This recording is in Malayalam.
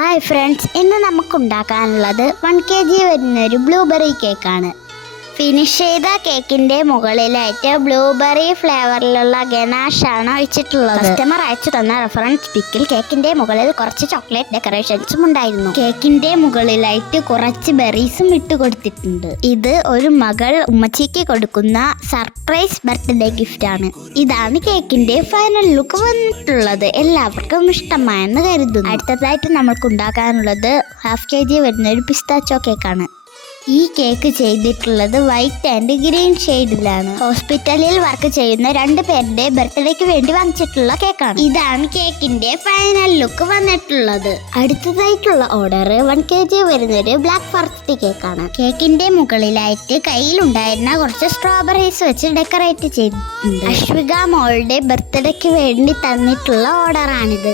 ഹായ് ഫ്രണ്ട്സ്, ഇന്ന് നമുക്ക് ഉണ്ടാക്കാനുള്ളത് 1 kg വരുന്ന ഒരു ബ്ലൂബെറി കേക്കാണ്. ഫിനിഷ് ചെയ്ത കേക്കിന്റെ മുകളിലായിട്ട് ബ്ലൂബെറി ഫ്ലേവറിലുള്ള ഗനാഷ് ആണ് ഒഴിച്ചിട്ടുള്ളത്. കസ്റ്റമർ അയച്ചു തന്ന റെഫറൻസ് പിക്കിൽ കേക്കിന്റെ മുകളിൽ കുറച്ച് ചോക്ലേറ്റ് ഡെക്കറേഷൻസും ഉണ്ടായിരുന്നു. കേക്കിന്റെ മുകളിലായിട്ട് കുറച്ച് ബെറീസും ഇട്ട് കൊടുത്തിട്ടുണ്ട്. ഇത് ഒരു മകൾ ഉമ്മച്ചിക്ക് കൊടുക്കുന്ന സർപ്രൈസ് ബർത്ത്ഡേ ഗിഫ്റ്റ് ആണ്. ഇതാണ് കേക്കിന്റെ ഫൈനൽ ലുക്ക് വന്നിട്ടുള്ളത്. എല്ലാവർക്കും ഇഷ്ടമായെന്ന് കരുതുന്നു. അടുത്തതായിട്ട് നമ്മൾക്ക് ഉണ്ടാക്കാനുള്ളത് 1/2 kg വരുന്ന ഒരു പിസ്താച്ചോ കേക്കാണ്. ഈ കേക്ക് ചെയ്തിട്ടുള്ളത് വൈറ്റ് ആൻഡ് ഗ്രീൻ ഷെയ്ഡിലാണ്. ഹോസ്പിറ്റലിൽ വർക്ക് ചെയ്യുന്ന 2 പേരുടെ ബർത്ത്ഡേക്ക് വേണ്ടി വാങ്ങിച്ചിട്ടുള്ള കേക്കാണ്. ഇതാണ് കേക്കിന്റെ ഫൈനൽ ലുക്ക് വന്നിട്ടുള്ളത്. അടുത്തതായിട്ടുള്ള ഓർഡർ 1 kg വരുന്നൊരു ബ്ലാക്ക് ഫോറസ്റ്റ് കേക്കാണ്. കേക്കിന്റെ മുകളിലായിട്ട് കയ്യിലുണ്ടായിരുന്ന കുറച്ച് സ്ട്രോബെറീസ് വെച്ച് ഡെക്കറേറ്റ് ചെയ്തിട്ടുണ്ട്. അശ്വിക മോളുടെ ബർത്ത്ഡേക്ക് വേണ്ടി തന്നിട്ടുള്ള ഓർഡറാണിത്.